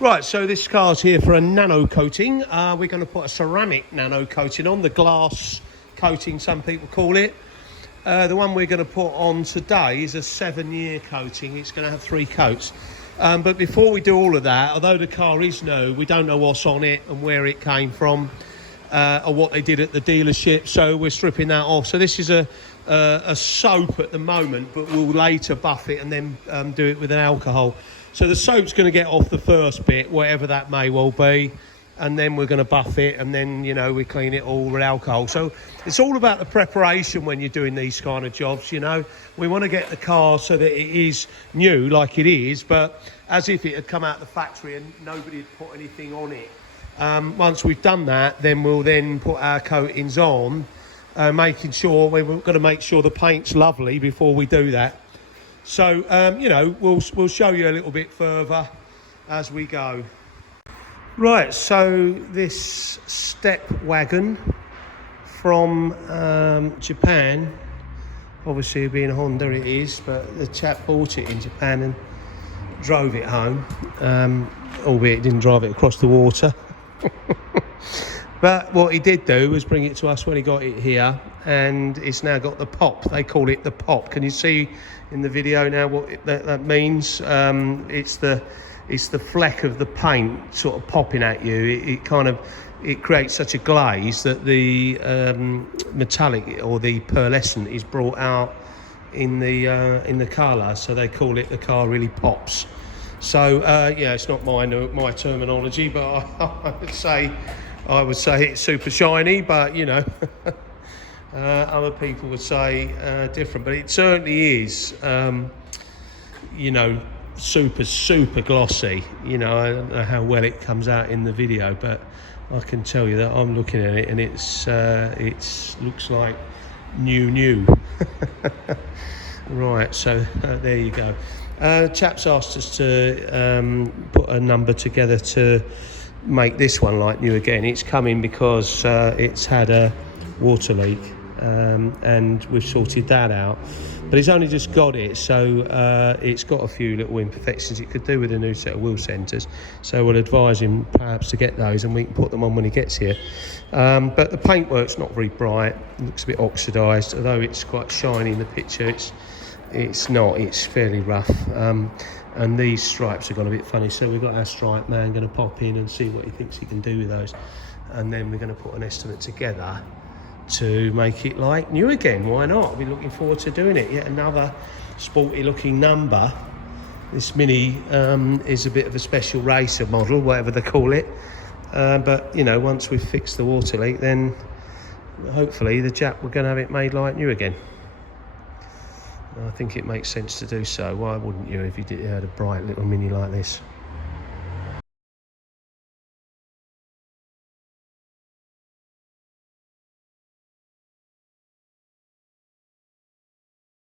Right, so this car's here for a nano coating. We're going to put a ceramic nano coating on, the glass coating some people call it. The one we're going to put on today is a 7-year coating. It's going to have 3 coats. But before we do all of that, although the car is new, we don't know what's on it and where it came from or what they did at the dealership, so we're stripping that off. So this is a soap at the moment, but we'll later buff it and then do it with an alcohol. So the soap's going to get off the first bit, whatever that may well be, and then we're going to buff it, and then, you know, we clean it all with alcohol. So it's all about the preparation when you're doing these kind of jobs, you know. We want to get the car so that it is new, like it is, but as if it had come out of the factory and nobody had put anything on it. Once we've done that, then we'll then put our coatings on, making sure we're going to make sure the paint's lovely before we do that. So, you know, we'll show you a little bit further as we go. Right, so this Stepwgn from Japan, obviously being Honda it is, but the chap bought it in Japan and drove it home, albeit didn't drive it across the water. But what he did do was bring it to us when he got it here, and it's now got the pop. They call it the pop. Can you see in the video now what that means? It's the fleck of the paint sort of popping at you. It creates such a glaze that the metallic or the pearlescent is brought out in the colour. So they call it the car really pops. So yeah, it's not my terminology, but I would say it's super shiny, but you know, other people would say different. But it certainly is, you know, super glossy. You know, I don't know how well it comes out in the video, but I can tell you that I'm looking at it and it looks like new. Right, so there you go. Chaps asked us to put a number together to make this one like new again. It's coming because it's had a water leak, and we've sorted that out, but it's only just got it, so it's got a few little imperfections it could do with a new set of wheel centres, so we'll advise him perhaps to get those and we can put them on when he gets here. But the paintwork's not very bright, it looks a bit oxidised, although it's quite shiny in the picture. It's not, it's fairly rough, and these stripes have gone a bit funny, so we've got our stripe man going to pop in and see what he thinks he can do with those, and then we're going to put an estimate together to make it like new again. Why not? We're looking forward to doing it. Yet another sporty looking number. This Mini is a bit of a special racer model, whatever they call it, but you know, once we've fixed the water leak, then hopefully we're going to have it made like new again. I think it makes sense to do so. Why wouldn't you if you had a bright little Mini like this?